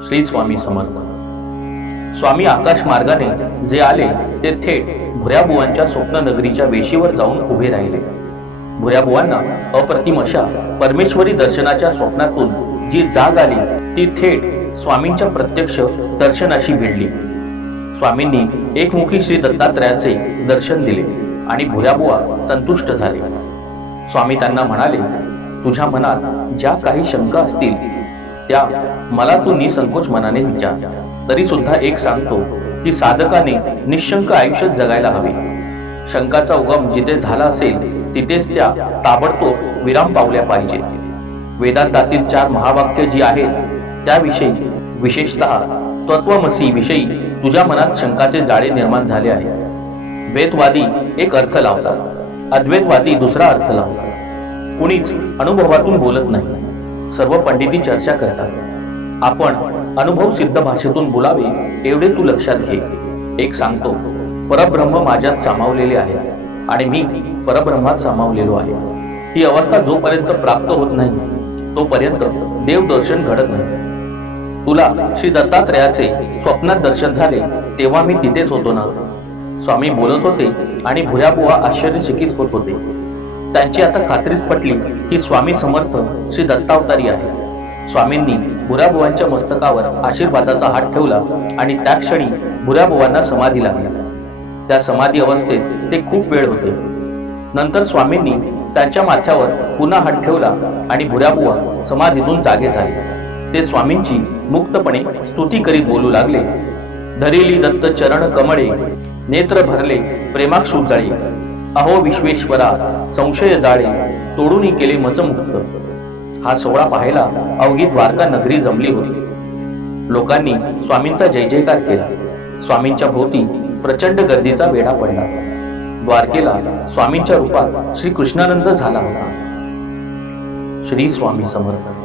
श्री स्वामी समर्थ। स्वामी आकाश मार्गाने जे आले ते थेट भुऱ्याबुवांच्या स्वप्ननगरीच्या वेशीवर जाऊन उभे राहिले। भुऱ्याबुवांना अप्रतिम अशा परमेश्वरी दर्शनाच्या स्वप्नातून जी जाग आली ती थेट स्वामींच्या प्रत्यक्ष दर्शनाशी भिडली। स्वामींनी एकमुखी श्री दत्तात्रयाचे दर्शन दिले आणि भुऱ्याबुवा संतुष्ट झाले। स्वामी त्यांना म्हणाले, तुझ्या मनात ज्या काही शंका असतील त्या मला तू निसंकोच मनाने विचार। तरी सुद्धा एक सांगतो की साधकाने निशंक आयुष्य जगायला हवे। शंकाचा उगम जिथे झाला असेल तिथेच त्या ताबडतोब विराम पावल्या पाहिजेत। वेदांतातील 4 महावाक्य जी आहेत त्याविषयी, विशेषतः तत्वमसी विषयी तुझ्या मनात शंकाचे जाळे निर्माण झाले आहे। द्वैतवादी एक अर्थ लावतात, अद्वैतवादी दुसरा अर्थ लावतात। कुणीच अनुभवातून बोलत नाही, सर्व पंडिती चर्चा करतात। आपण अनुभव सिद्ध भाषेतून बोलावे एवढे तू लक्षात घे। एक सांगतो, परब्रह्म माझ्यात सामावलेले आहे आणि मी परब्रह्मात सामावलेलो आहे। ही अवस्था जोपर्यंत प्राप्त होत नाही तोपर्यंत देवदर्शन घडत नाही। तुला श्री दत्तात्रयाचे स्वप्नात दर्शन झाले तेव्हा मी तिथेच होतो ना। स्वामी बोलत होते आणि भुऱ्याबुवा आश्चर्यचकित होत होते। त्यांची आता खात्रीच पटली की स्वामी समर्थ श्री दत्तावतारी आहे। स्वामींनी भुऱ्याबुवांच्या मस्तकावर आशीर्वादाचा हात ठेवला आणि त्या क्षणी भुऱ्याबुवांना समाधी लागली। त्या समाधी अवस्थेत ते खूप वेळ होते। नंतर स्वामींनी त्यांच्या माथ्यावर पुन्हा हात ठेवला आणि भुऱ्याबुवा समाधीतून जागे झाले। ते स्वामींची मुक्तपणे स्तुती करीत बोलू लागले, धरिली दत्त चरण कमळे, नेत्र भरले प्रेमाक्षु जाळे, अहो विश्वेश्वरा संशय जाळे, तोडून केले मजमुक्त। हा सोहळा पाहायला अवघी द्वारका नगरी जमली होती। लोकांनी स्वामींचा जय जयकार केला। स्वामींच्या भोवती प्रचंड गर्दीचा वेढा पडला। द्वारकेला स्वामींच्या रूपात श्री कृष्णानंद झाला होता। श्री स्वामी समर्थ।